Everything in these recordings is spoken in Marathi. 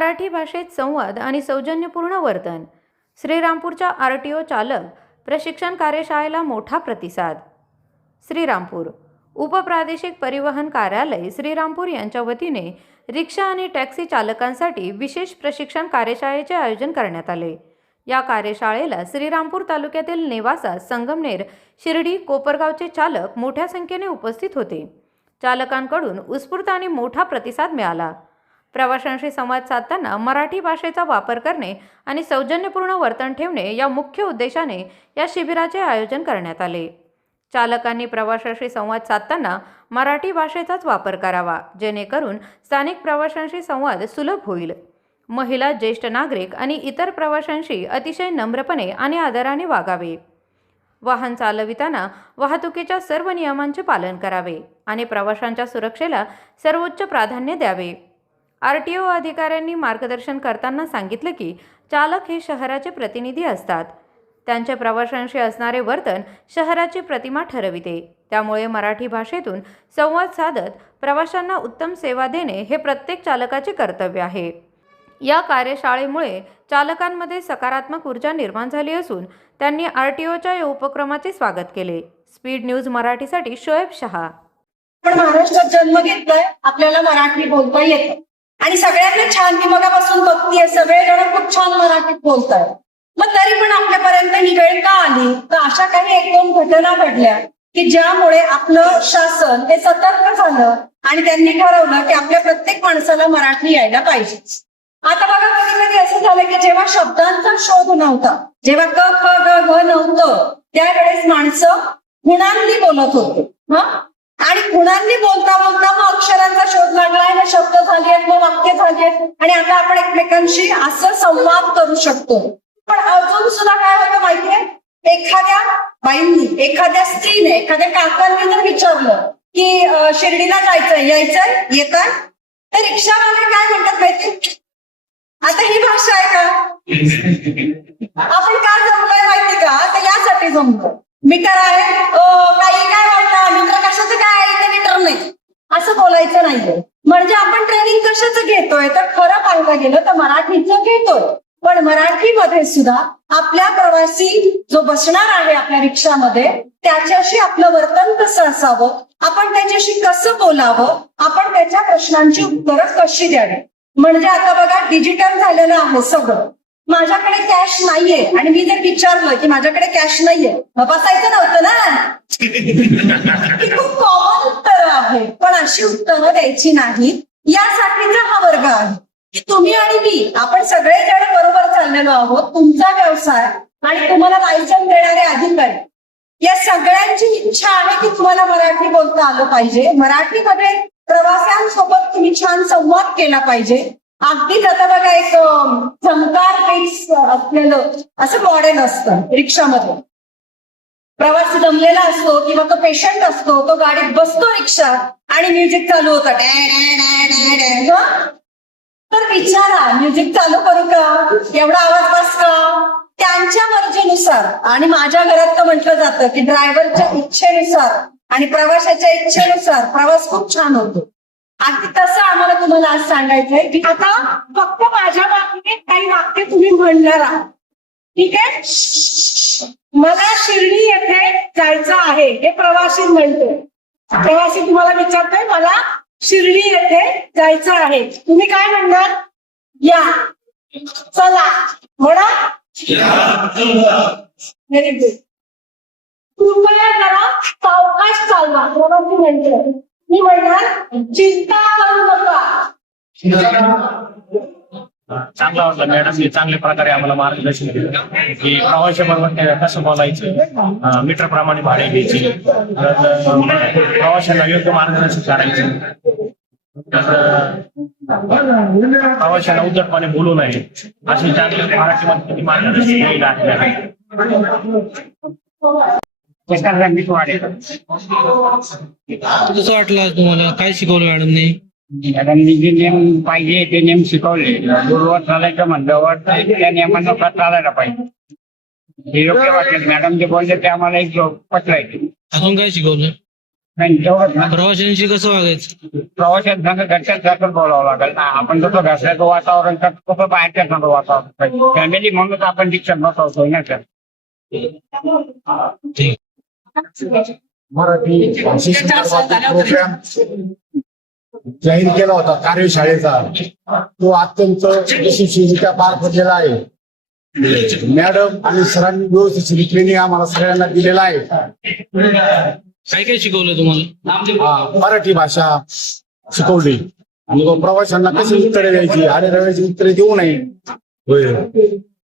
मराठी भाषेत संवाद आणि सौजन्यपूर्ण वर्तन. श्रीरामपूरच्या RTO चालक प्रशिक्षण कार्यशाळेला मोठा प्रतिसाद. श्रीरामपूर उपप्रादेशिक परिवहन कार्यालय श्रीरामपूर यांच्या वतीने रिक्षा आणि टॅक्सी चालकांसाठी विशेष प्रशिक्षण कार्यशाळेचे आयोजन करण्यात आले. या कार्यशाळेला श्रीरामपूर तालुक्यातील नेवासा, संगमनेर, शिर्डी, कोपरगावचे चालक मोठ्या संख्येने उपस्थित होते. चालकांकडून उत्स्फूर्त आणि मोठा प्रतिसाद मिळाला. प्रवाशांशी संवाद साधताना मराठी भाषेचा वापर करणे आणि सौजन्यपूर्ण वर्तन ठेवणे या मुख्य उद्देशाने या शिबिराचे आयोजन करण्यात आले. चालकांनी प्रवाशांशी संवाद साधताना मराठी भाषेचाच वापर करावा, जेणेकरून स्थानिक प्रवाशांशी संवाद सुलभ होईल. महिला, ज्येष्ठ नागरिक आणि इतर प्रवाशांशी अतिशय नम्रपणे आणि आदराने वागावे. वाहन चालविताना वाहतुकीच्या सर्व नियमांचे पालन करावे आणि प्रवाशांच्या सुरक्षेला सर्वोच्च प्राधान्य द्यावे. RTO अधिकाऱ्यांनी मार्गदर्शन करताना सांगितले की चालक हे शहराचे प्रतिनिधी असतात. त्यांचे प्रवाशांशी असणारे वर्तन शहराची प्रतिमा ठरविते. त्यामुळे मराठी भाषेतून संवाद साधत प्रवाशांना उत्तम सेवा देणे हे प्रत्येक चालकाचे कर्तव्य आहे. या कार्यशाळेमुळे चालकांमध्ये सकारात्मक ऊर्जा निर्माण झाली असून त्यांनी RTOच्या या उपक्रमाचे स्वागत केले. स्पीड न्यूज मराठीसाठी शोएब शहा. पण महाराष्ट्रात जन्म घेतलाय, आपल्याला मराठी बोलता येतं आणि सगळ्यांना छान, मी मगापासून बघतीये सगळेजण खूप छान मराठीत बोलताय. मग तरी पण आपल्यापर्यंत ही वेळ का आली? तर अशा काही 1-2 घटना घडल्या की ज्यामुळे आपलं शासन हे सतर्क झालं आणि त्यांनी ठरवलं की आपल्या प्रत्येक माणसाला मराठी यायला पाहिजे. आता बघा, कधी कधी असं झालं की जेव्हा शब्दांचा शोध नव्हता, जेव्हा क, ख, ग, घ नव्हतं, त्यावेळेस माणसं गुणांनी बोलत होते. आणि गुणांनी बोलता बोलता मग अक्षरांचा शोध लागलाय, मग शब्द झाले आहेत, मग वाक्य झाली आहेत आणि आता आपण एकमेकांशी असं संवाद करू शकतो. पण अजून सुद्धा काय होतं माहितीये, एखाद्या बाईंनी, एखाद्या स्त्रीने, एखाद्या काकांनी जर विचारलं की शिर्डीला जायचंय, यायचंय, येतंय, तर रिक्षावाले काय म्हणतात माहिती? आता ही भाषा आहे का? आपण का जमलोय माहिती का? तर यासाठी जमलो. मीटर आहे, काही काय म्हणता, मीटर कशाचं काय आहे, ते मीटर नाही असं बोलायचं नाहीये. म्हणजे आपण ट्रेनिंग कशाचं घेतोय? तर खरं पाहायला गेलं तर मराठीचं घेतोय. पण मराठीमध्ये सुद्धा आपल्या प्रवासी जो बसणार आहे आपल्या रिक्षामध्ये, त्याच्याशी आपलं वर्तन कसं असावं, आपण त्याच्याशी कसं बोलावं, आपण त्याच्या प्रश्नांची उत्तरं कशी द्यावी. म्हणजे आता बघा, डिजिटल झालेलं आहे सगळं. माझ्याकडे कॅश नाहीये आणि मी जर विचारलं की माझ्याकडे कॅश नाहीये, बसायचं नव्हतं ना. ही खूप कॉमन उत्तरं आहे, पण अशी उत्तरं द्यायची नाही. यासाठीचा हा वर्ग आहे की तुम्ही आणि मी, आपण सगळेजण बरोबर चाललेलो आहोत. तुमचा व्यवसाय आणि तुम्हाला लायसन्स देणारे अधिकारी, या सगळ्यांची इच्छा आहे की तुम्हाला मराठी बोलता आलं पाहिजे. मराठीमध्ये प्रवाशांसोबत तुम्ही छान संवाद केला पाहिजे. अगदीच आता बघा, एक झंकार पेट्स असलेलं असं मॉडेल असतं रिक्षामध्ये. प्रवासी दमलेला असतो किंवा तो पेशंट असतो, तो गाडीत बसतो रिक्षात आणि म्युझिक चालू होतं. तर विचारा, म्युझिक चालू करू का? एवढा आवाज बस का? त्यांच्या मर्जीनुसार. आणि माझ्या घरात तर म्हटलं जातं की ड्रायव्हरच्या इच्छेनुसार आणि प्रवाशाच्या इच्छेनुसार प्रवास खूप छान होतो. अगदी तसं आम्हाला तुम्हाला आज सांगायचंय की आता फक्त माझ्या बाबतीत काही वाक्य तुम्ही म्हणणार आहात, ठीक आहे? मला शिर्डी येथे जायचं आहे, हे प्रवासी म्हणतो. प्रवासी तुम्हाला विचारतोय, मला शिर्डी येथे जायचं आहे, तुम्ही काय म्हणणार? या, चला, म्हणा. Very good. कृपया जरा सावकाश चालवा, प्रवासी म्हणतो. मी म्हणणार, चिंता करू नका. चांगला वाटला मॅडम, चांगल्या प्रकारे आम्हाला मार्गदर्शन केलं की प्रवाशाबरोबर कसं बोलायचं, मीटर प्रमाणे भाडे घ्यायची, प्रवाशांना योग्य मार्गदर्शन करायचं, प्रवाशांना उद्धटपणे बोलू नये, अशी चांगली मराठीमध्ये मार्गदर्शन केलेलं आहे. कसं वाटलं तुम्हाला? काय शिकवलं मॅडमने? मॅडमनी जे नियम पाहिजे ते नियम शिकवले. दूरवर चालायचं म्हणल्यावर त्या नियमानुसार चालायला पाहिजे. हे योग्य वाटलं. मॅडम जे बोलले ते आम्हाला एक पटलंय. अजून काय शिकवलं? नाही तेवढंच ना प्रवाशांशी कसं वागायचं? प्रवाशात संघ घरच्यासारखं बोलावं लागेल ना. आपण जसं घरच्याचं वातावरण करतो तसं बाहेरच्या संघ वातावरण फॅमिली म्हणूनच आपण रिक्षात बसवतो ना सर. ठीक. मराठी भाषेसंदर्भात प्रोग्राम जाहीर केला होता कार्यशाळेचा. तो अत्यंत यशस्वीरित्या पार पडलेला आहे. मॅडम आणि सरांनी व्यवस्थित ट्रेनिंग आम्हाला सगळ्यांना दिलेला आहे. काय काय शिकवलं तुम्हाला? मराठी भाषा शिकवली आणि मग प्रवाशांना कशी उत्तरे द्यायची, अरे रव्याची उत्तरे देऊ नये. होय.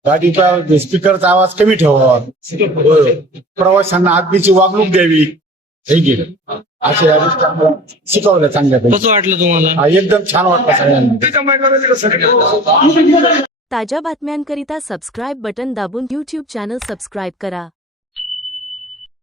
गाडीचा स्पीकरचा आवाज कमी ठेवावा. होय. प्रवाशांना आज्ञेची वागणूक द्यावी. हे गेलं असे या गोष्टी आम्हाला शिकवल्या चांगल्यापैकी. कसं वाटलं तुम्हाला? एकदम छान वाटलं सगळ्यांना. ताज्या बातम्यांकरिता सबस्क्राईब बटन दाबून यूट्यूब चॅनल सबस्क्राईब करा.